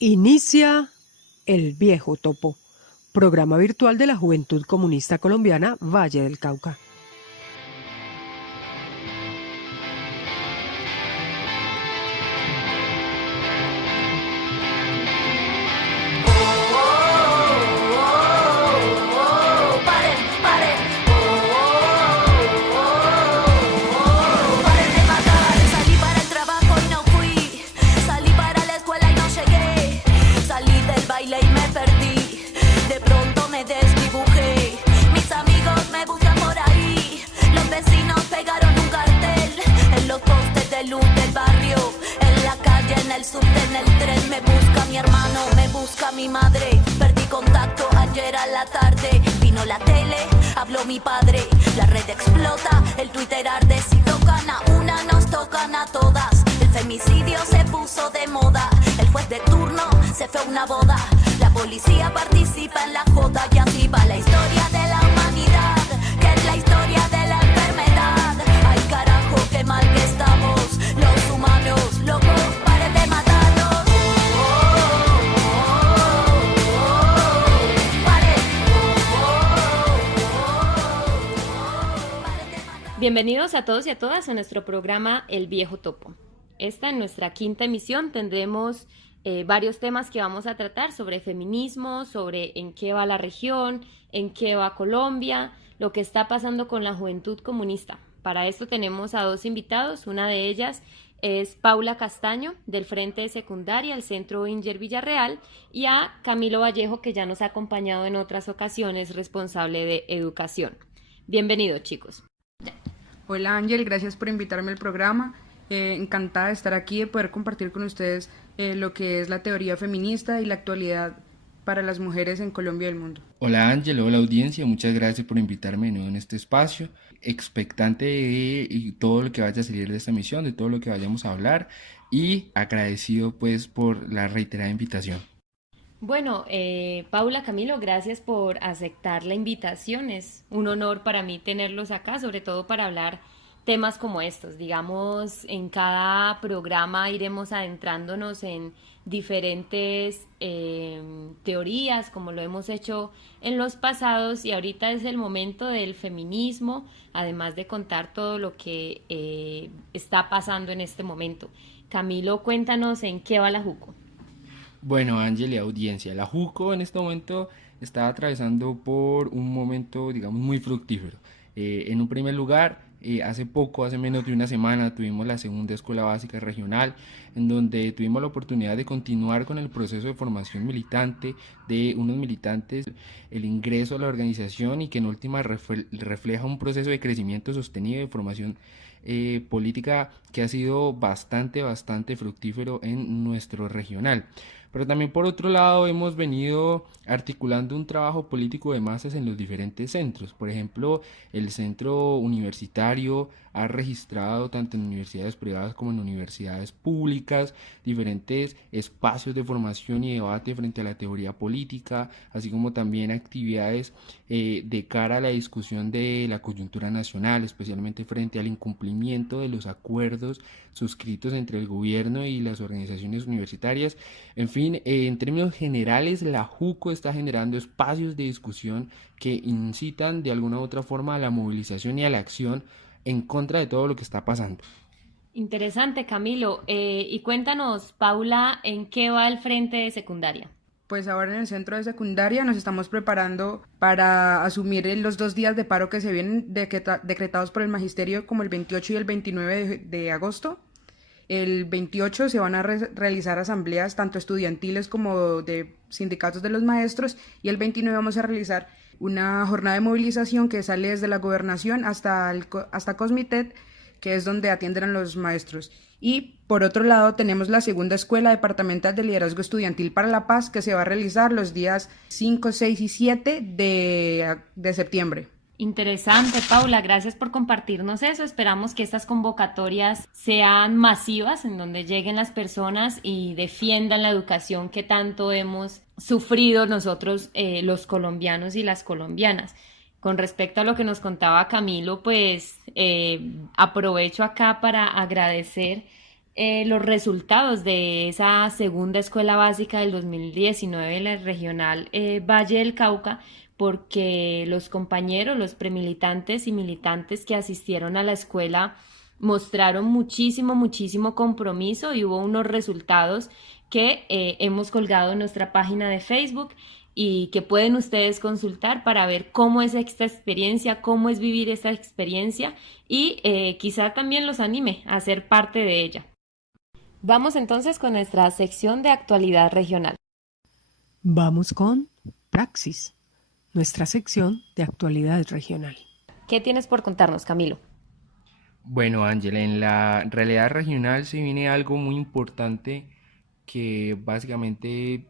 Inicia El Viejo Topo, programa virtual de la Juventud Comunista Colombiana Valle del Cauca. En el tren me busca mi hermano, me busca mi madre. Perdí contacto ayer a la tarde. Vino la tele, habló mi padre. La red explota, el Twitter arde. Si tocan a una, nos tocan a todas. El femicidio se puso de moda. El juez de turno se fue a una boda. La policía participa en la joda. Y así va la historia de la humanidad, que es la historia de la enfermedad. Ay carajo, qué mal que estamos los humanos, locos. Bienvenidos a todos y a todas a nuestro programa El Viejo Topo. Esta, en nuestra quinta emisión, tendremos varios temas que vamos a tratar sobre feminismo, sobre en qué va la región, en qué va Colombia, lo que está pasando con la juventud comunista. Para esto tenemos a dos invitados, una de ellas es Paula Castaño, del Frente de Secundaria, el Centro Inger Villarreal, y a Camilo Vallejo, que ya nos ha acompañado en otras ocasiones, responsable de educación. Bienvenidos, chicos. Hola Ángel, gracias por invitarme al programa. Encantada de estar aquí, de poder compartir con ustedes lo que es la teoría feminista y la actualidad para las mujeres en Colombia y el mundo. Hola Ángel, hola audiencia, muchas gracias por invitarme de nuevo en este espacio. Expectante de todo lo que vaya a salir de esta emisión, de todo lo que vayamos a hablar, y agradecido pues por la reiterada invitación. Bueno, Paula, Camilo, gracias por aceptar la invitación. Es un honor para mí tenerlos acá, sobre todo para hablar temas como estos. Digamos, en cada programa iremos adentrándonos en diferentes teorías, como lo hemos hecho en los pasados, y ahorita es el momento del feminismo, además de contar todo lo que está pasando en este momento. Camilo, cuéntanos en qué va la JUCO. Bueno, Ángel y audiencia, la JUCO en este momento está atravesando por un momento, digamos, muy fructífero. En un primer lugar, hace menos de una semana, tuvimos la segunda escuela básica regional, en donde tuvimos la oportunidad de continuar con el proceso de formación militante de unos militantes, el ingreso a la organización, y que en última refleja un proceso de crecimiento sostenido de formación política que ha sido bastante fructífero en nuestro regional. Pero también, por otro lado, hemos venido articulando un trabajo político de masas en los diferentes centros. Por ejemplo, el centro universitario ha registrado, tanto en universidades privadas como en universidades públicas, diferentes espacios de formación y debate frente a la teoría política, así como también actividades de cara a la discusión de la coyuntura nacional, especialmente frente al incumplimiento de los acuerdos suscritos entre el gobierno y las organizaciones universitarias. En fin, en términos generales, la JUCO está generando espacios de discusión que incitan de alguna u otra forma a la movilización y a la acción en contra de todo lo que está pasando. Interesante, Camilo. Y cuéntanos, Paula, ¿en qué va el Frente de Secundaria? Pues ahora en el centro de secundaria nos estamos preparando para asumir los 2 días de paro que se vienen decretados por el magisterio, como el 28 y el 29 de agosto. El 28 se van a realizar asambleas tanto estudiantiles como de sindicatos de los maestros, y el 29 vamos a realizar una jornada de movilización que sale desde la gobernación hasta Cosmitet, que es donde atienden a los maestros. Y por otro lado tenemos la segunda escuela departamental de liderazgo estudiantil para la paz, que se va a realizar los días 5, 6 y 7 de septiembre. Interesante, Paula, gracias por compartirnos eso. Esperamos que estas convocatorias sean masivas, en donde lleguen las personas y defiendan la educación que tanto hemos sufrido nosotros, los colombianos y las colombianas. Con respecto a lo que nos contaba Camilo, pues aprovecho acá para agradecer los resultados de esa segunda escuela básica del 2019, la regional Valle del Cauca, porque los compañeros, los premilitantes y militantes que asistieron a la escuela mostraron muchísimo, muchísimo compromiso y hubo unos resultados que hemos colgado en nuestra página de Facebook y que pueden ustedes consultar para ver cómo es esta experiencia, cómo es vivir esta experiencia y quizá también los anime a ser parte de ella. Vamos entonces con nuestra sección de actualidad regional. Vamos con Praxis, nuestra sección de actualidad regional. ¿Qué tienes por contarnos, Camilo? Bueno, Ángela, en la realidad regional se viene algo muy importante que básicamente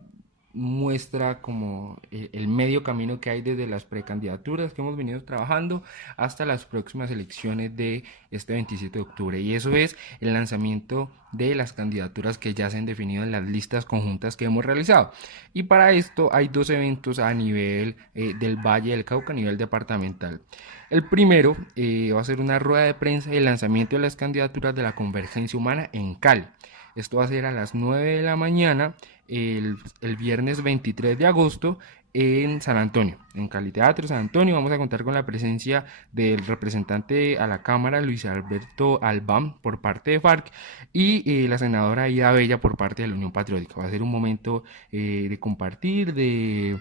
muestra como el medio camino que hay desde las precandidaturas que hemos venido trabajando hasta las próximas elecciones de este 27 de octubre, y eso es el lanzamiento de las candidaturas que ya se han definido en las listas conjuntas que hemos realizado. Y para esto hay dos eventos a nivel del Valle del Cauca, a nivel departamental. El primero va a ser una rueda de prensa y el lanzamiento de las candidaturas de la Convergencia Humana en Cali. Esto va a ser a las 9 de la mañana el viernes 23 de agosto en San Antonio, en Cali Teatro San Antonio. Vamos a contar con la presencia del representante a la Cámara, Luis Alberto Albán, por parte de FARC, y la senadora Ida Bella por parte de la Unión Patriótica. Va a ser un momento de compartir, de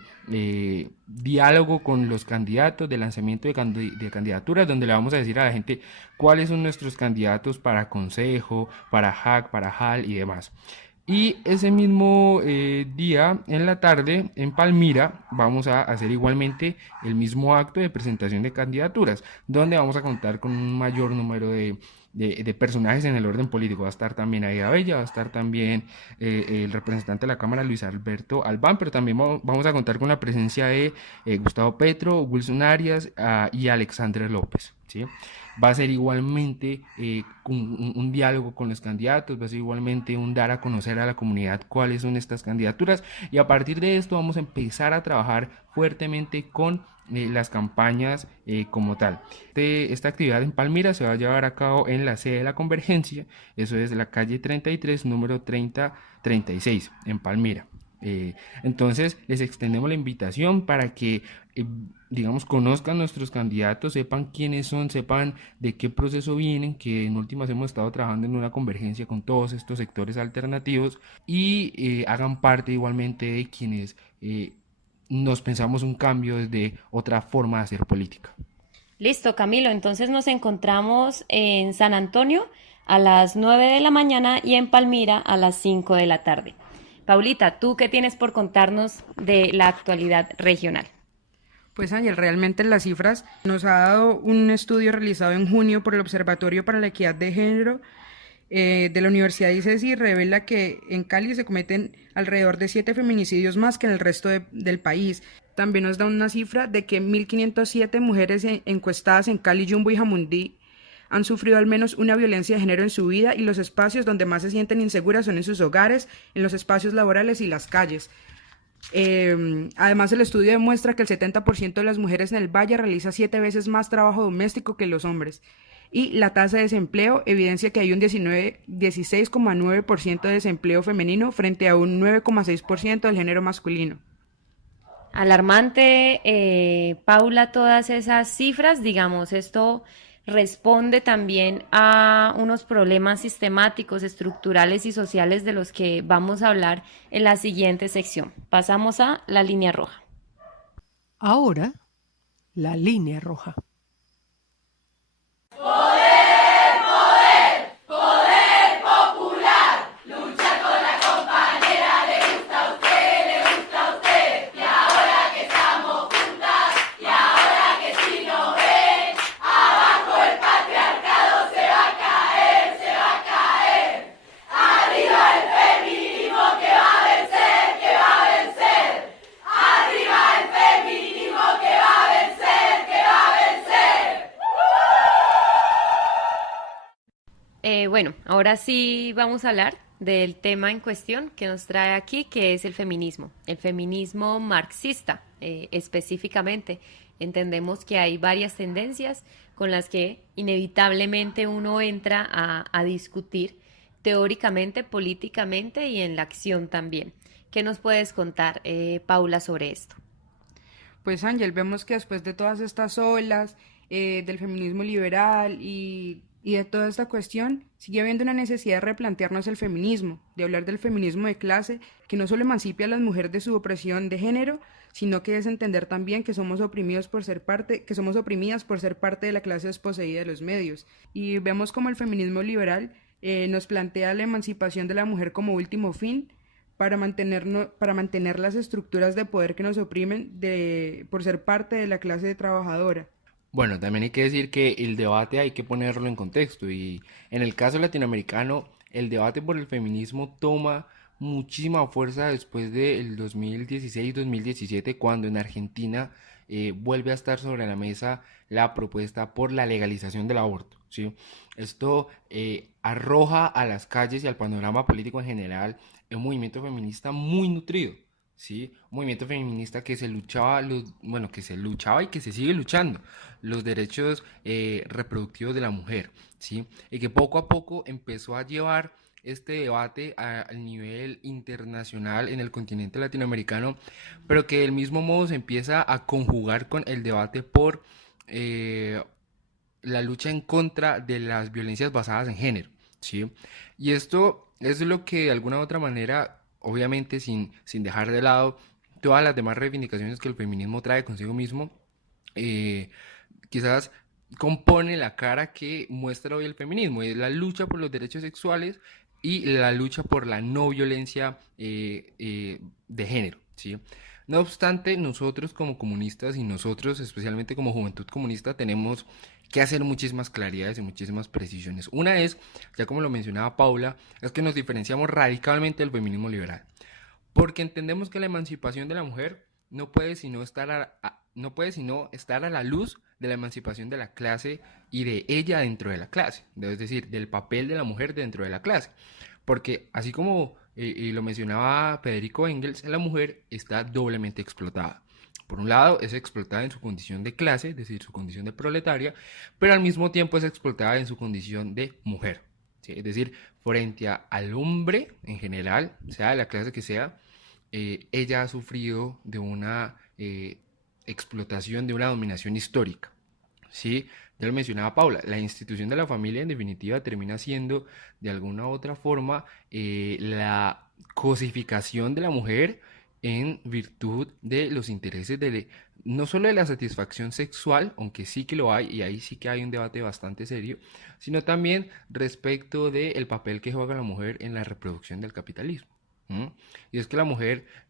diálogo con los candidatos, de lanzamiento de candidaturas, donde le vamos a decir a la gente cuáles son nuestros candidatos para consejo, para JAC, para JAL y demás. Y ese mismo día, en la tarde, en Palmira, vamos a hacer igualmente el mismo acto de presentación de candidaturas, donde vamos a contar con un mayor número de personajes en el orden político. Va a estar también Aida Bella, va a estar también el representante de la Cámara, Luis Alberto Albán, pero también vamos a contar con la presencia de Gustavo Petro, Wilson Arias y Alexandre López, ¿sí? Va a ser igualmente un diálogo con los candidatos, va a ser igualmente un dar a conocer a la comunidad cuáles son estas candidaturas, y a partir de esto vamos a empezar a trabajar fuertemente con las campañas como tal. Esta actividad en Palmira se va a llevar a cabo en la sede de la Convergencia, eso es la calle 33, número 3036, en Palmira. Entonces les extendemos la invitación para que digamos conozcan nuestros candidatos, sepan quiénes son, sepan de qué proceso vienen, que en últimas hemos estado trabajando en una convergencia con todos estos sectores alternativos, y hagan parte igualmente de quienes nos pensamos un cambio desde otra forma de hacer política. Listo, Camilo, entonces nos encontramos en San Antonio a las 9 de la mañana y en Palmira a las 5 de la tarde. Paulita, ¿tú qué tienes por contarnos de la actualidad regional? Pues Ángel, realmente las cifras nos ha dado un estudio realizado en junio por el Observatorio para la Equidad de Género de la Universidad de ICESI, revela que en Cali se cometen alrededor de 7 feminicidios más que en el resto del país. También nos da una cifra de que 1.507 mujeres encuestadas en Cali, Yumbo y Jamundí han sufrido al menos una violencia de género en su vida, y los espacios donde más se sienten inseguras son en sus hogares, en los espacios laborales y las calles. Además, el estudio demuestra que el 70% de las mujeres en el Valle realiza 7 veces más trabajo doméstico que los hombres, y la tasa de desempleo evidencia que hay un 16,9% de desempleo femenino frente a un 9,6% del género masculino. Alarmante, Paula, todas esas cifras, digamos, esto responde también a unos problemas sistemáticos, estructurales y sociales de los que vamos a hablar en la siguiente sección. Pasamos a la línea roja. Ahora, la línea roja. Bueno, ahora sí vamos a hablar del tema en cuestión que nos trae aquí, que es el feminismo marxista específicamente. Entendemos que hay varias tendencias con las que inevitablemente uno entra a discutir teóricamente, políticamente y en la acción también. ¿Qué nos puedes contar, Paula, sobre esto? Pues Ángel, vemos que después de todas estas olas del feminismo liberal y de toda esta cuestión, sigue habiendo una necesidad de replantearnos el feminismo, de hablar del feminismo de clase, que no solo emancipe a las mujeres de su opresión de género, sino que es entender también que somos oprimidos por ser parte, que somos oprimidas por ser parte de la clase desposeída de los medios. Y vemos como el feminismo liberal nos plantea la emancipación de la mujer como último fin, para mantener las estructuras de poder que nos oprimen por ser parte de la clase trabajadora. Bueno, también hay que decir que el debate hay que ponerlo en contexto y en el caso latinoamericano el debate por el feminismo toma muchísima fuerza después del 2016-2017 cuando en Argentina vuelve a estar sobre la mesa la propuesta por la legalización del aborto, ¿sí? Esto arroja a las calles y al panorama político en general un movimiento feminista muy nutrido. ¿Sí? Un movimiento feminista que se luchaba, bueno, que se luchaba y que se sigue luchando los derechos reproductivos de la mujer, ¿sí? Y que poco a poco empezó a llevar este debate al nivel internacional en el continente latinoamericano, pero que del mismo modo se empieza a conjugar con el debate por la lucha en contra de las violencias basadas en género, ¿sí? Y esto es lo que de alguna u otra manera, obviamente sin dejar de lado todas las demás reivindicaciones que el feminismo trae consigo mismo, eh, quizás compone la cara que muestra hoy el feminismo, es la lucha por los derechos sexuales y la lucha por la no violencia de género, ¿sí? No obstante, nosotros como comunistas y nosotros especialmente como Juventud Comunista tenemos que hacer muchísimas claridades y muchísimas precisiones. Una es, ya como lo mencionaba Paula, es que nos diferenciamos radicalmente del feminismo liberal, porque entendemos que la emancipación de la mujer no puede sino estar a la luz de la emancipación de la clase y de ella dentro de la clase, es decir, del papel de la mujer dentro de la clase, porque así como y lo mencionaba Federico Engels, la mujer está doblemente explotada. Por un lado, es explotada en su condición de clase, es decir, su condición de proletaria, pero al mismo tiempo es explotada en su condición de mujer, ¿sí? Es decir, frente al hombre en general, sea de la clase que sea, ella ha sufrido de una explotación, de una dominación histórica, ¿sí? Ya lo mencionaba Paula, la institución de la familia en definitiva termina siendo de alguna u otra forma la cosificación de la mujer en virtud de los intereses no solo de la satisfacción sexual, aunque sí que lo hay y ahí sí que hay un debate bastante serio, sino también respecto del papel que juega la mujer en la reproducción del capitalismo. Y es que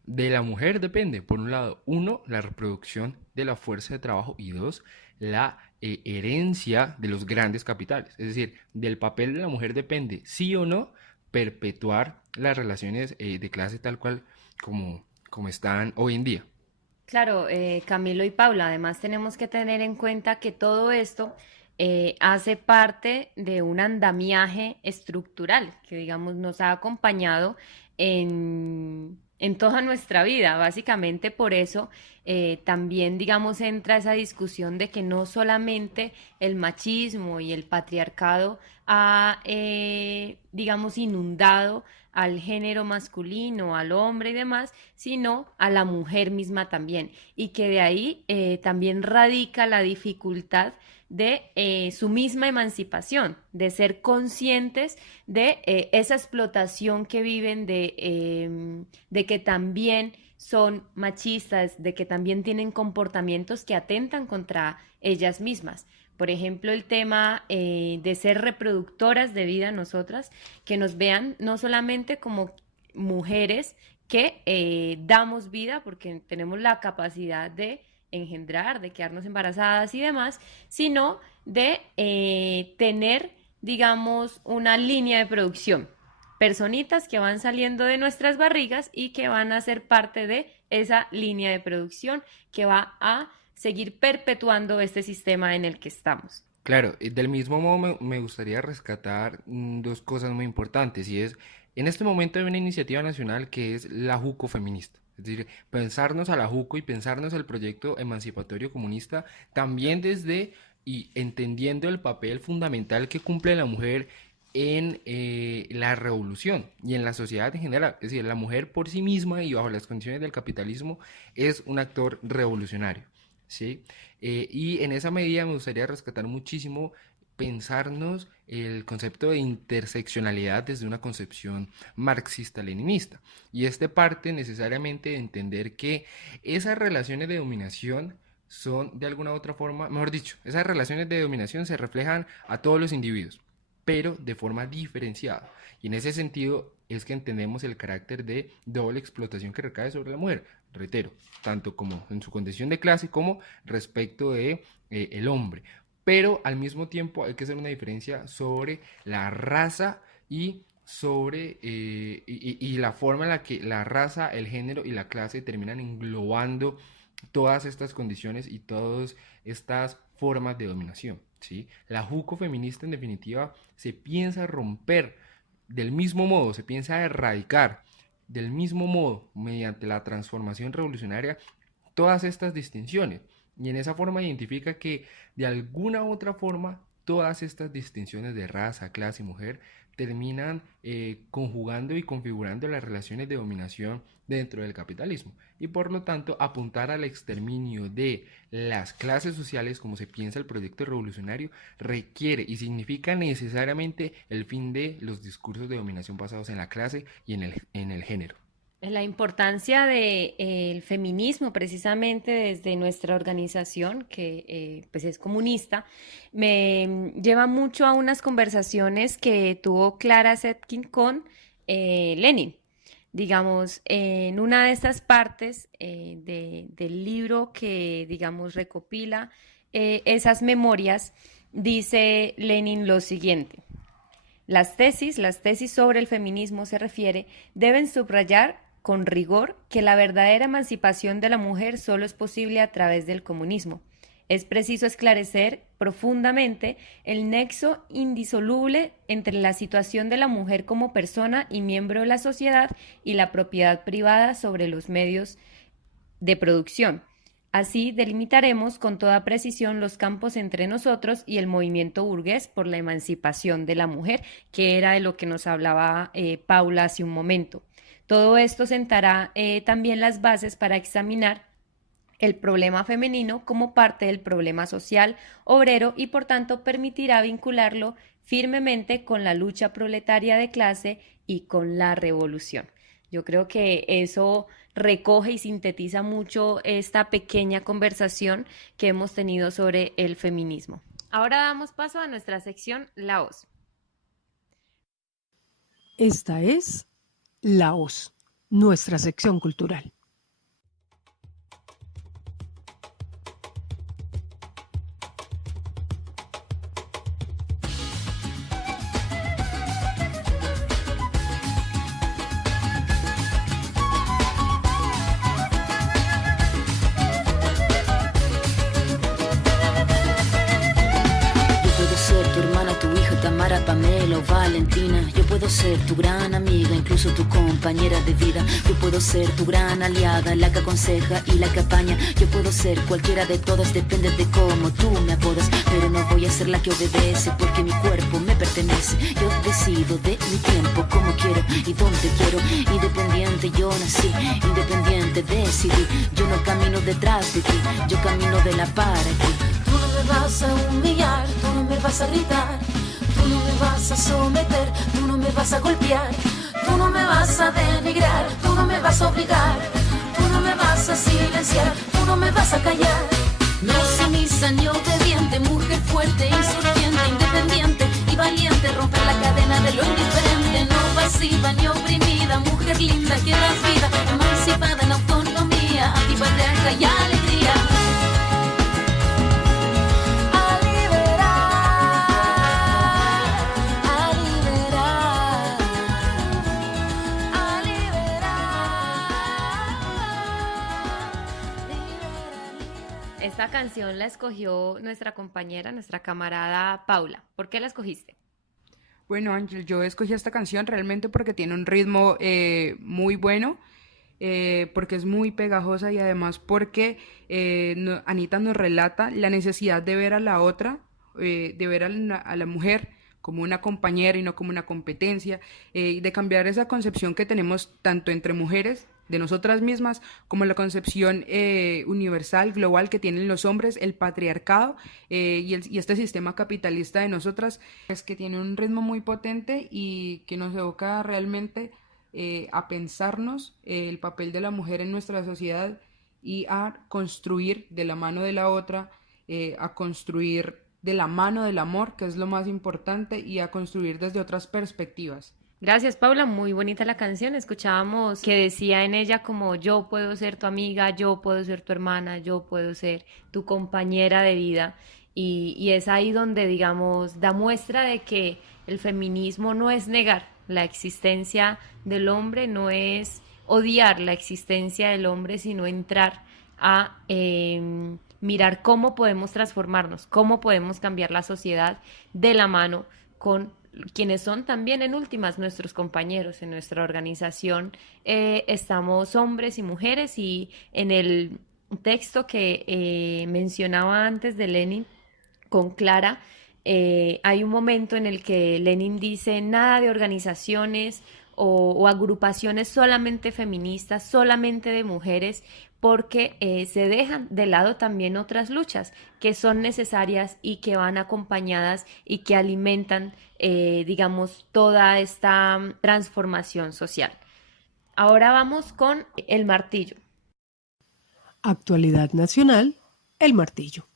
de la mujer depende, por un lado, uno, la reproducción de la fuerza de trabajo y dos, la herencia de los grandes capitales. Es decir, del papel de la mujer depende, sí o no, perpetuar las relaciones de clase tal cual como están hoy en día. Claro, Camilo y Paula, además tenemos que tener en cuenta que todo esto hace parte de un andamiaje estructural que, digamos, nos ha acompañado en toda nuestra vida. Básicamente por eso también, digamos, entra esa discusión de que no solamente el machismo y el patriarcado ha, digamos, inundado al género masculino, al hombre y demás, sino a la mujer misma también. Y que de ahí también radica la dificultad de su misma emancipación, de ser conscientes de esa explotación que viven, de que también son machistas, de que también tienen comportamientos que atentan contra ellas mismas. Por ejemplo, el tema de ser reproductoras de vida nosotras, que nos vean no solamente como mujeres que damos vida, porque tenemos la capacidad de engendrar, de quedarnos embarazadas y demás, sino de tener, digamos, una línea de producción. Personitas que van saliendo de nuestras barrigas y que van a ser parte de esa línea de producción que va a seguir perpetuando este sistema en el que estamos. Claro, del mismo modo me gustaría rescatar dos cosas muy importantes y es, en este momento hay una iniciativa nacional que es la JUCO feminista. Es decir, pensarnos a la JUCO y pensarnos el proyecto emancipatorio comunista también desde y entendiendo el papel fundamental que cumple la mujer en la revolución y en la sociedad en general. Es decir, la mujer por sí misma y bajo las condiciones del capitalismo es un actor revolucionario, ¿sí? Y en esa medida me gustaría rescatar muchísimo pensarnos el concepto de interseccionalidad desde una concepción marxista-leninista. Y este parte necesariamente de entender que esas relaciones de dominación son de alguna u otra forma, mejor dicho, esas relaciones de dominación se reflejan a todos los individuos, pero de forma diferenciada. Y en ese sentido es que entendemos el carácter de doble explotación que recae sobre la mujer, reitero, tanto como en su condición de clase como respecto de el hombre. Pero al mismo tiempo hay que hacer una diferencia sobre la raza y sobre y la forma en la que la raza, el género y la clase terminan englobando todas estas condiciones y todas estas formas de dominación, ¿sí? La juco feminista en definitiva se piensa romper del mismo modo, se piensa erradicar del mismo modo mediante la transformación revolucionaria todas estas distinciones, y en esa forma identifica que de alguna u otra forma todas estas distinciones de raza, clase y mujer terminan conjugando y configurando las relaciones de dominación dentro del capitalismo, y por lo tanto apuntar al exterminio de las clases sociales como se piensa el proyecto revolucionario requiere y significa necesariamente el fin de los discursos de dominación basados en la clase y en el género. La importancia del feminismo, precisamente desde nuestra organización, que pues es comunista, me lleva mucho a unas conversaciones que tuvo Clara Zetkin con Lenin. Digamos, en una de estas partes del libro que, digamos, recopila esas memorias, dice Lenin lo siguiente. Las tesis sobre el feminismo se refiere, deben subrayar con rigor que la verdadera emancipación de la mujer solo es posible a través del comunismo. Es preciso esclarecer profundamente el nexo indisoluble entre la situación de la mujer como persona y miembro de la sociedad y la propiedad privada sobre los medios de producción. Así delimitaremos con toda precisión los campos entre nosotros y el movimiento burgués por la emancipación de la mujer, que era de lo que nos hablaba Paula hace un momento. Todo esto sentará también las bases para examinar el problema femenino como parte del problema social obrero y por tanto permitirá vincularlo firmemente con la lucha proletaria de clase y con la revolución. Yo creo que eso recoge y sintetiza mucho esta pequeña conversación que hemos tenido sobre el feminismo. Ahora damos paso a nuestra sección La Voz. Esta es La Voz, nuestra sección cultural. Tamara, Pamela o Valentina. Yo puedo ser tu gran amiga, incluso tu compañera de vida. Yo puedo ser tu gran aliada, la que aconseja y la que apaña. Yo puedo ser cualquiera de todas, depende de cómo tú me apodas. Pero no voy a ser la que obedece, porque mi cuerpo me pertenece. Yo decido de mi tiempo, cómo quiero y dónde quiero. Independiente yo nací, independiente decidí. Yo no camino detrás de ti, yo camino de la para ti. Tú no me vas a humillar, tú no me vas a gritar. Tú no me vas a someter, tú no me vas a golpear. Tú no me vas a denigrar, tú no me vas a obligar. Tú no me vas a silenciar, tú no me vas a callar. No sumisa ni obediente, mujer fuerte, insurgente, independiente y valiente. Romper la cadena de lo indiferente, no pasiva ni oprimida. Mujer linda que das vida, emancipada en autonomía, antipatriarca y alegría. Esta canción la escogió nuestra compañera, nuestra camarada Paula. ¿Por qué la escogiste? Bueno, Ángel, yo escogí esta canción realmente porque tiene un ritmo muy bueno, porque es muy pegajosa y además porque Anita nos relata la necesidad de ver a la otra, de ver a la mujer como una compañera y no como una competencia, de cambiar esa concepción que tenemos tanto entre mujeres, de nosotras mismas, como la concepción universal, global que tienen los hombres, el patriarcado y este sistema capitalista de nosotras, es que tiene un ritmo muy potente y que nos evoca realmente a pensarnos el papel de la mujer en nuestra sociedad y a construir de la mano de la otra, a construir de la mano del amor, que es lo más importante, y a construir desde otras perspectivas. Gracias, Paula. Muy bonita la canción. Escuchábamos que decía en ella como yo puedo ser tu amiga, yo puedo ser tu hermana, yo puedo ser tu compañera de vida. Y es ahí donde, digamos, da muestra de que el feminismo no es negar la existencia del hombre, no es odiar la existencia del hombre, sino entrar a mirar cómo podemos transformarnos, cómo podemos cambiar la sociedad de la mano con quienes son también en últimas nuestros compañeros en nuestra organización. Estamos hombres y mujeres y en el texto que mencionaba antes de Lenin con Clara, hay un momento en el que Lenin dice nada de organizaciones o agrupaciones solamente feministas, solamente de mujeres, porque se dejan de lado también otras luchas que son necesarias y que van acompañadas y que alimentan, digamos, toda esta transformación social. Ahora vamos con el martillo. Actualidad nacional, el martillo.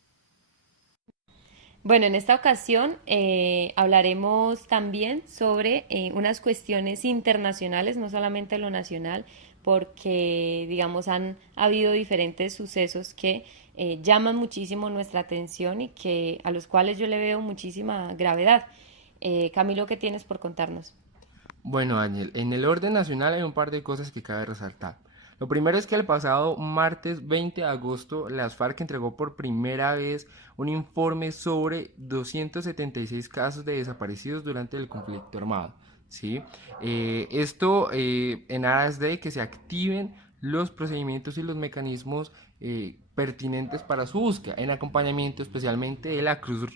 Bueno, en esta ocasión hablaremos también sobre unas cuestiones internacionales, no solamente lo nacional, porque, digamos, han habido diferentes sucesos que llaman muchísimo nuestra atención y que a los cuales yo le veo muchísima gravedad. Camilo, ¿qué tienes por contarnos? Bueno, Daniel, en el orden nacional hay un par de cosas que cabe resaltar. Lo primero es que el pasado martes 20 de agosto las FARC entregó por primera vez un informe sobre 276 casos de desaparecidos durante el conflicto armado, ¿sí? Esto en aras de que se activen los procedimientos y los mecanismos pertinentes para su búsqueda, en acompañamiento especialmente de la Cruz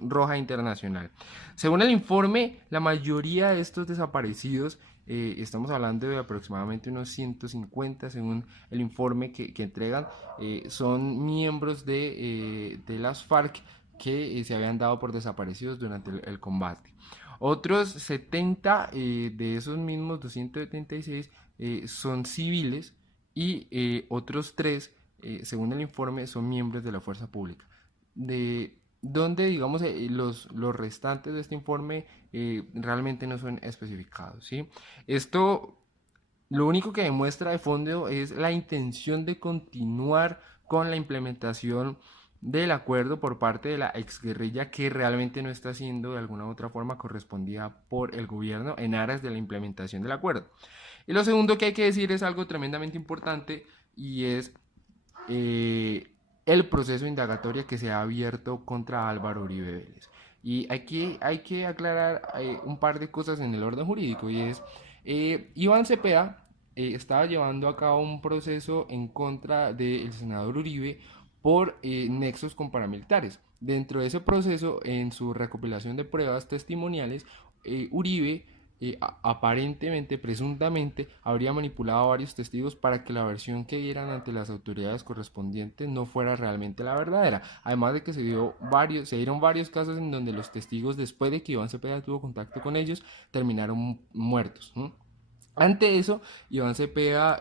Roja Internacional. Según el informe, la mayoría de estos desaparecidos, estamos hablando de aproximadamente unos 150 según el informe que entregan, son miembros de las FARC que se habían dado por desaparecidos durante el combate. Otros 70 de esos mismos 276 son civiles y otros 3, según el informe, son miembros de la fuerza pública. Donde, digamos, los restantes de este informe realmente no son especificados, ¿sí? Esto lo único que demuestra de fondo es la intención de continuar con la implementación del acuerdo por parte de la exguerrilla, que realmente no está siendo de alguna u otra forma correspondida por el gobierno en aras de la implementación del acuerdo. Y lo segundo que hay que decir es algo tremendamente importante, y es el proceso indagatorio que se ha abierto contra Álvaro Uribe Vélez. Y aquí hay que aclarar un par de cosas en el orden jurídico, y es Iván Cepeda estaba llevando a cabo un proceso en contra del senador Uribe por nexos con paramilitares. Dentro de ese proceso, en su recopilación de pruebas testimoniales, Uribe aparentemente, presuntamente, habría manipulado a varios testigos para que la versión que dieran ante las autoridades correspondientes no fuera realmente la verdadera. Además de que se dieron varios casos en donde los testigos, después de que Iván Cepeda tuvo contacto con ellos, terminaron muertos. Ante eso, Iván Cepeda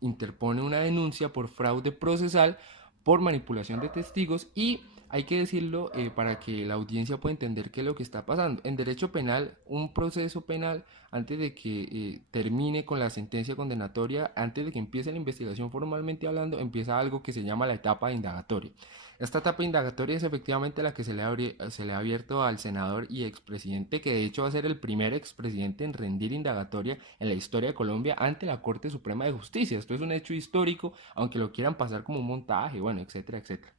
interpone una denuncia por fraude procesal, por manipulación de testigos, y hay que decirlo para que la audiencia pueda entender qué es lo que está pasando. En derecho penal, un proceso penal, antes de que termine con la sentencia condenatoria, antes de que empiece la investigación formalmente hablando, empieza algo que se llama la etapa de indagatoria. Esta etapa indagatoria es efectivamente la que se le ha abierto al senador y expresidente, que de hecho va a ser el primer expresidente en rendir indagatoria en la historia de Colombia ante la Corte Suprema de Justicia. Esto es un hecho histórico, aunque lo quieran pasar como un montaje, bueno, etcétera, etcétera.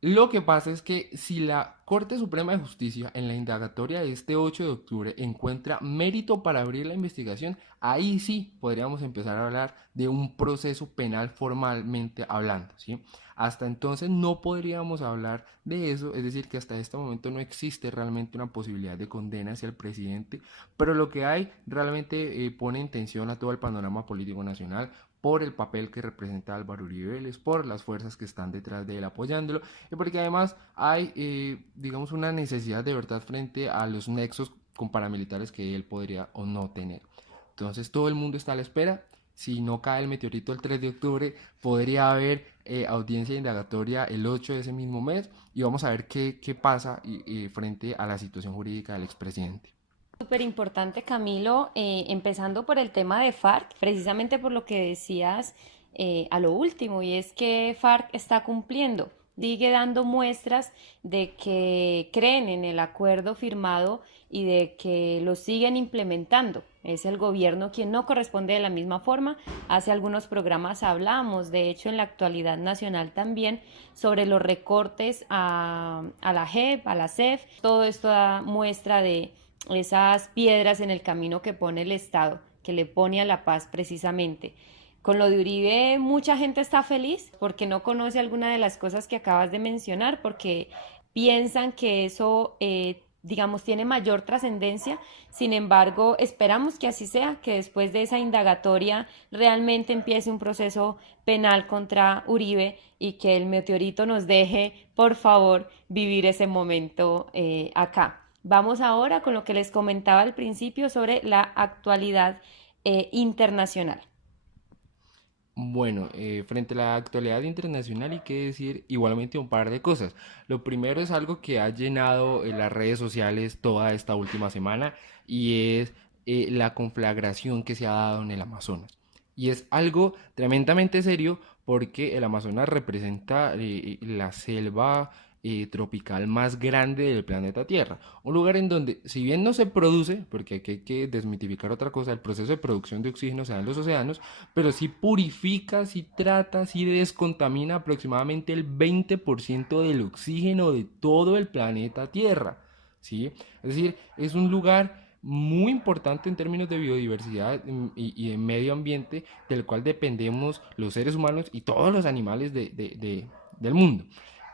Lo que pasa es que si la Corte Suprema de Justicia, en la indagatoria de este 8 de octubre, encuentra mérito para abrir la investigación, ahí sí podríamos empezar a hablar de un proceso penal formalmente hablando, ¿sí? Hasta entonces no podríamos hablar de eso, es decir, que hasta este momento no existe realmente una posibilidad de condena hacia el presidente, pero lo que hay realmente pone en tensión a todo el panorama político nacional, por el papel que representa Álvaro Uribe Vélez, por las fuerzas que están detrás de él apoyándolo, y porque además hay, digamos, una necesidad de verdad frente a los nexos con paramilitares que él podría o no tener. Entonces todo el mundo está a la espera. Si no cae el meteorito el 3 de octubre, podría haber audiencia indagatoria el 8 de ese mismo mes, y vamos a ver qué pasa frente a la situación jurídica del expresidente. Súper importante, Camilo, empezando por el tema de FARC, precisamente por lo que decías a lo último, y es que FARC está cumpliendo, sigue dando muestras de que creen en el acuerdo firmado y de que lo siguen implementando. Es el gobierno quien no corresponde de la misma forma. Hace algunos programas hablamos, de hecho en la actualidad nacional también, sobre los recortes a la JEP, a la CEF. Todo esto da muestra de esas piedras en el camino que pone el Estado, que le pone a la paz precisamente. Con lo de Uribe, mucha gente está feliz porque no conoce alguna de las cosas que acabas de mencionar, porque piensan que eso, digamos, tiene mayor trascendencia. Sin embargo, esperamos que así sea, que después de esa indagatoria realmente empiece un proceso penal contra Uribe y que el meteorito nos deje, por favor, vivir ese momento acá. Vamos ahora con lo que les comentaba al principio sobre la actualidad internacional. Bueno, frente a la actualidad internacional hay que decir igualmente un par de cosas. Lo primero es algo que ha llenado las redes sociales toda esta última semana, y es la conflagración que se ha dado en el Amazonas. Y es algo tremendamente serio porque el Amazonas representa la selva tropical más grande del planeta Tierra. Un lugar en donde, si bien no se produce, porque aquí hay que desmitificar otra cosa, el proceso de producción de oxígeno se da en los océanos, pero sí purifica, sí trata, sí descontamina aproximadamente el 20% del oxígeno de todo el planeta Tierra, ¿sí? Es decir, es un lugar muy importante en términos de biodiversidad y de medio ambiente, del cual dependemos los seres humanos y todos los animales del mundo.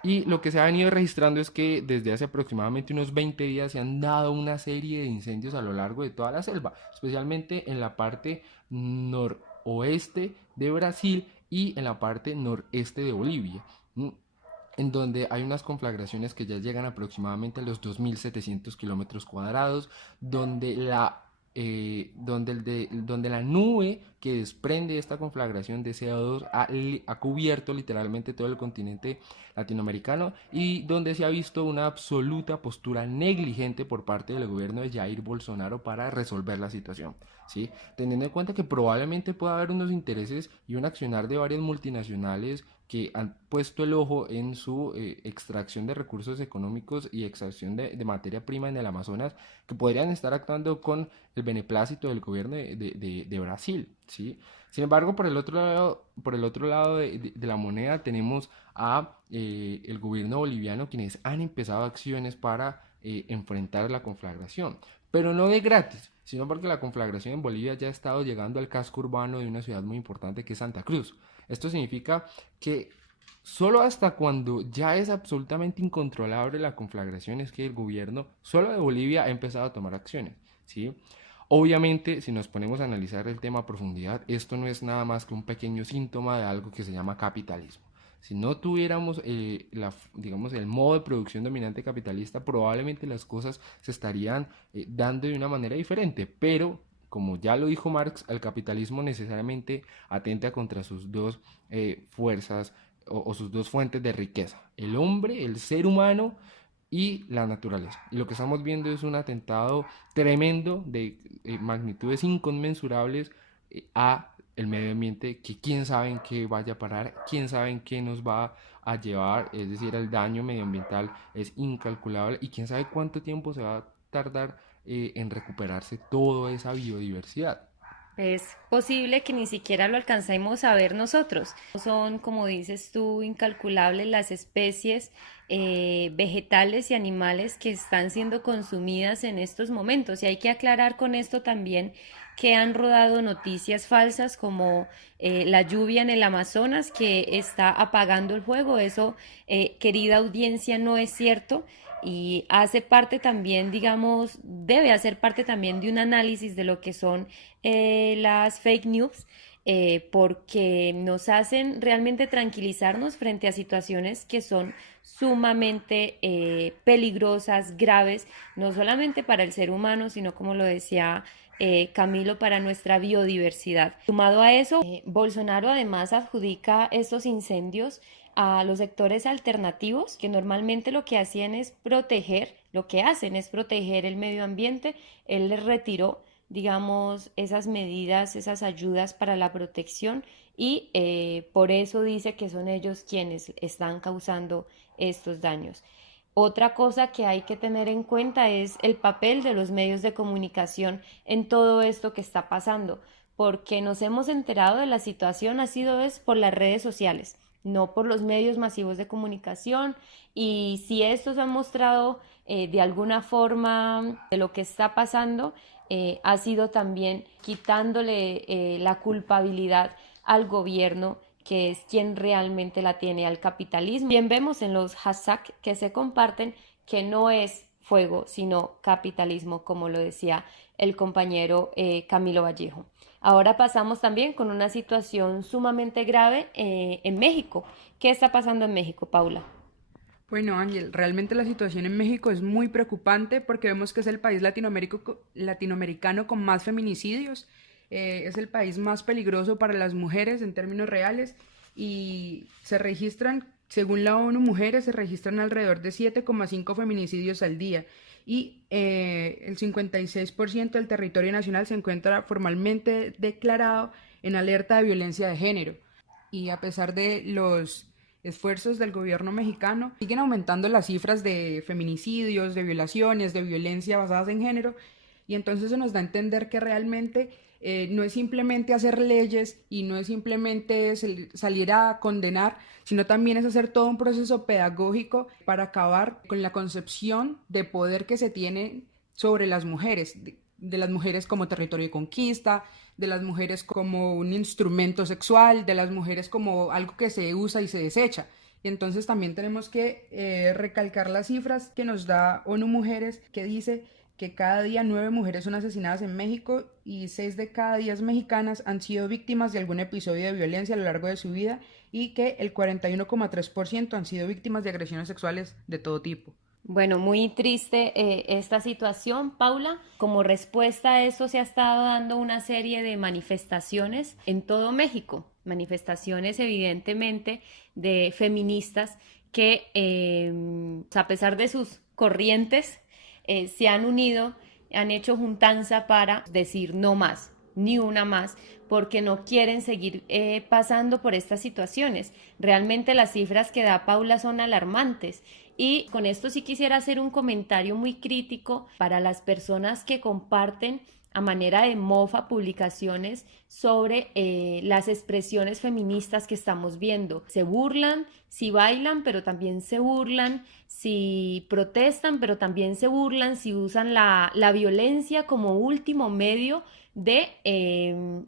Y lo que se ha venido registrando es que desde hace aproximadamente unos 20 días se han dado una serie de incendios a lo largo de toda la selva, especialmente en la parte noroeste de Brasil y en la parte noreste de Bolivia, en donde hay unas conflagraciones que ya llegan aproximadamente a los 2.700 kilómetros cuadrados, donde donde la nube que desprende esta conflagración de CO2 ha cubierto literalmente todo el continente latinoamericano, y donde se ha visto una absoluta postura negligente por parte del gobierno de Jair Bolsonaro para resolver la situación, ¿sí? Teniendo en cuenta que probablemente pueda haber unos intereses y un accionar de varias multinacionales que han puesto el ojo en su extracción de recursos económicos y extracción de materia prima en el Amazonas, que podrían estar actuando con el beneplácito del gobierno de Brasil, ¿sí? Sin embargo, por el otro lado de la moneda tenemos a el gobierno boliviano, quienes han empezado acciones para enfrentar la conflagración, pero no de gratis, sino porque la conflagración en Bolivia ya ha estado llegando al casco urbano de una ciudad muy importante que es Santa Cruz. Esto significa que solo hasta cuando ya es absolutamente incontrolable la conflagración es que el gobierno solo de Bolivia ha empezado a tomar acciones, ¿sí? Obviamente, si nos ponemos a analizar el tema a profundidad, esto no es nada más que un pequeño síntoma de algo que se llama capitalismo. Si no tuviéramos, digamos, el modo de producción dominante capitalista, probablemente las cosas se estarían dando de una manera diferente, pero como ya lo dijo Marx, el capitalismo necesariamente atenta contra sus dos fuerzas o sus dos fuentes de riqueza: el hombre, el ser humano, y la naturaleza. Y lo que estamos viendo es un atentado tremendo de magnitudes inconmensurables a el medio ambiente, que quién sabe en qué vaya a parar, quién sabe en qué nos va a llevar. Es decir, el daño medioambiental es incalculable, y quién sabe cuánto tiempo se va a tardar en recuperarse toda esa biodiversidad. Es posible que ni siquiera lo alcancemos a ver nosotros. Son, como dices tú, incalculables las especies vegetales y animales que están siendo consumidas en estos momentos. Y hay que aclarar con esto también que han rodado noticias falsas como la lluvia en el Amazonas que está apagando el fuego. Eso, querida audiencia, no es cierto y hace parte también, digamos, debe hacer parte también de un análisis de lo que son las fake news, porque nos hacen realmente tranquilizarnos frente a situaciones que son sumamente peligrosas, graves, no solamente para el ser humano, sino como lo decía Camilo, para nuestra biodiversidad. Sumado a eso, Bolsonaro además adjudica estos incendios a los sectores alternativos que normalmente lo que hacían es proteger, lo que hacen es proteger el medio ambiente. Él les retiró, digamos, esas medidas, esas ayudas para la protección y por eso dice que son ellos quienes están causando estos daños. Otra cosa que hay que tener en cuenta es el papel de los medios de comunicación en todo esto que está pasando, porque nos hemos enterado de la situación ha sido es por las redes sociales, no por los medios masivos de comunicación, y si estos han mostrado de alguna forma de lo que está pasando, ha sido también quitándole la culpabilidad al gobierno, que es quien realmente la tiene, al capitalismo. Bien vemos en los hashtags que se comparten que no es fuego, sino capitalismo, como lo decía el compañero Camilo Vallejo. Ahora pasamos también con una situación sumamente grave en México. ¿Qué está pasando en México, Paula? Bueno, Ángel, realmente la situación en México es muy preocupante porque vemos que es el país latinoamericano con más feminicidios. Es el país más peligroso para las mujeres en términos reales y se registran, según la ONU Mujeres, se registran alrededor de 7,5 feminicidios al día y el 56% del territorio nacional se encuentra formalmente declarado en alerta de violencia de género. Y a pesar de los esfuerzos del gobierno mexicano, siguen aumentando las cifras de feminicidios, de violaciones, de violencia basadas en género, y entonces se nos da a entender que realmente no es simplemente hacer leyes y no es simplemente salir a condenar, sino también es hacer todo un proceso pedagógico para acabar con la concepción de poder que se tiene sobre las mujeres, de las mujeres como territorio de conquista, de las mujeres como un instrumento sexual, de las mujeres como algo que se usa y se desecha. Y entonces también tenemos que recalcar las cifras que nos da ONU Mujeres, que dice que cada día 9 mujeres son asesinadas en México y 6 de cada 10 mexicanas han sido víctimas de algún episodio de violencia a lo largo de su vida y que el 41,3% han sido víctimas de agresiones sexuales de todo tipo. Bueno, muy triste esta situación, Paula. Como respuesta a esto se ha estado dando una serie de manifestaciones en todo México, manifestaciones evidentemente de feministas que a pesar de sus corrientes se han unido, han hecho juntanza para decir no más, ni una más, porque no quieren seguir pasando por estas situaciones. Realmente las cifras que da Paula son alarmantes. Y con esto sí quisiera hacer un comentario muy crítico para las personas que comparten a manera de mofa publicaciones sobre las expresiones feministas que estamos viendo. Se burlan, si bailan, pero también se burlan, si protestan, pero también se burlan, si usan la violencia como último medio de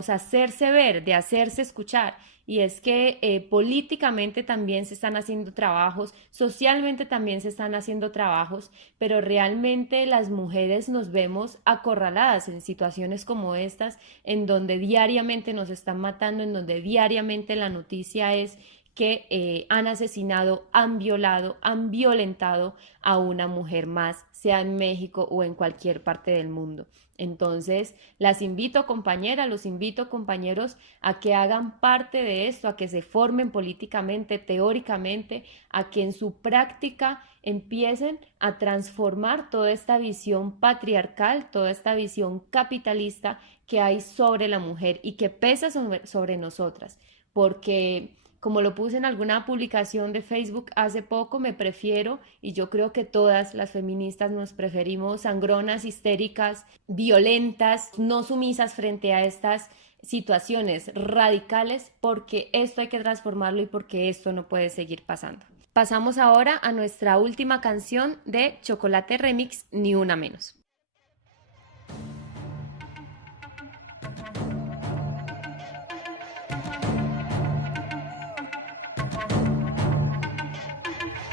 hacerse ver, de hacerse escuchar. Y es que políticamente también se están haciendo trabajos, socialmente también se están haciendo trabajos, pero realmente las mujeres nos vemos acorraladas en situaciones como estas, en donde diariamente nos están matando, en donde diariamente la noticia es que han asesinado, han violado, han violentado a una mujer más, sea en México o en cualquier parte del mundo. Entonces, las invito, compañeras, los invito, compañeros, a que hagan parte de esto, a que se formen políticamente, teóricamente, a que en su práctica empiecen a transformar toda esta visión patriarcal, toda esta visión capitalista que hay sobre la mujer y que pesa sobre nosotras, porque Como lo puse en alguna publicación de Facebook hace poco, me prefiero, y yo creo que todas las feministas nos preferimos sangronas, histéricas, violentas, no sumisas frente a estas situaciones radicales, porque esto hay que transformarlo y porque esto no puede seguir pasando. Pasamos ahora a nuestra última canción de Chocolate Remix, Ni Una Menos.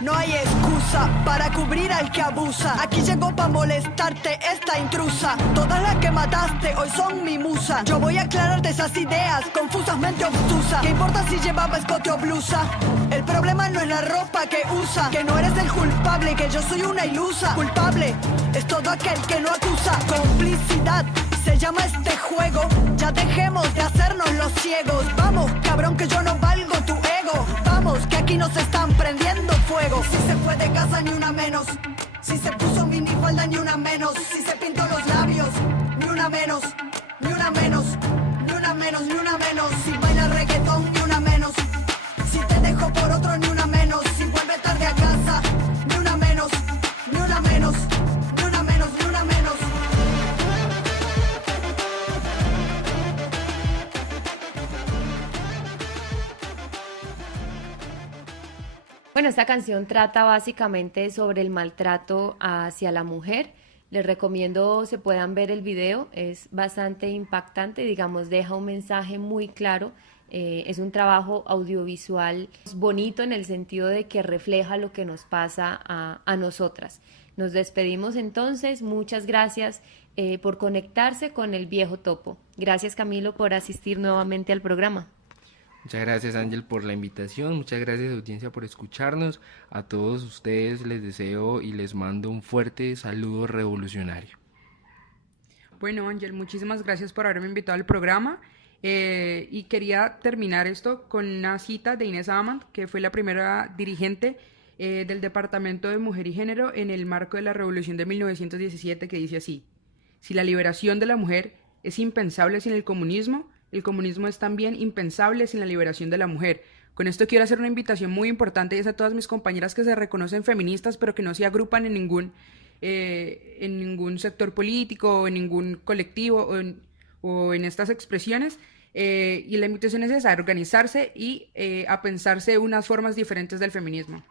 No hay excusa para cubrir al que abusa. Aquí llegó pa' molestarte esta intrusa. Todas las que mataste hoy son mi musa. Yo voy a aclararte esas ideas confusas, mente obtusa. ¿Qué importa si llevaba escote o blusa? El problema no es la ropa que usa. Que no eres el culpable, que yo soy una ilusa. Culpable es todo aquel que no acusa. Complicidad se llama este juego. Ya dejemos de hacernos los ciegos. Vamos, cabrón, que yo no valgo tu ego. Vamos, que aquí nos están prendiendo fuego. Si se fue de casa ni una menos. Si se puso minifalda ni una menos. Si se pintó los labios ni una menos. Ni una menos. Ni una menos, ni una menos. Si baila reggaetón ni una menos. Si te dejo por otro ni una menos. Si vuelve tarde a casa ni una menos. Ni una menos. Ni una menos, ni una menos. Bueno, esta canción trata básicamente sobre el maltrato hacia la mujer. Les recomiendo se puedan ver el video, es bastante impactante, digamos, deja un mensaje muy claro. Es un trabajo audiovisual bonito en el sentido de que refleja lo que nos pasa a nosotras. Nos despedimos entonces, muchas gracias por conectarse con El Viejo Topo. Gracias, Camilo, por asistir nuevamente al programa. Muchas gracias, Ángel, por la invitación. Muchas gracias, audiencia, por escucharnos. A todos ustedes les deseo y les mando un fuerte saludo revolucionario. Bueno, Ángel, muchísimas gracias por haberme invitado al programa. Y quería terminar esto con una cita de Inés Amand, que fue la primera dirigente del Departamento de Mujer y Género en el marco de la Revolución de 1917, que dice así: si la liberación de la mujer es impensable sin el comunismo es también impensable sin la liberación de la mujer. Con esto quiero hacer una invitación muy importante y es a todas mis compañeras que se reconocen feministas pero que no se agrupan en ningún sector político o en ningún colectivo o en estas expresiones. Y la invitación es esa, a organizarse y a pensarse unas formas diferentes del feminismo.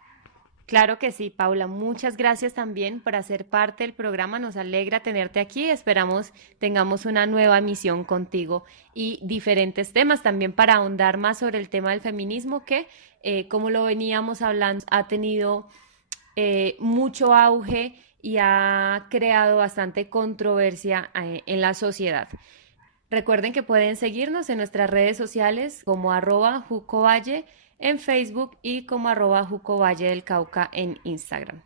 Claro que sí, Paula. Muchas gracias también por hacer parte del programa. Nos alegra tenerte aquí. Esperamos tengamos una nueva emisión contigo y diferentes temas también para ahondar más sobre el tema del feminismo que, como lo veníamos hablando, ha tenido mucho auge y ha creado bastante controversia en la sociedad. Recuerden que pueden seguirnos en nuestras redes sociales como @jucovalle en Facebook y como @jucovalle del Cauca en Instagram.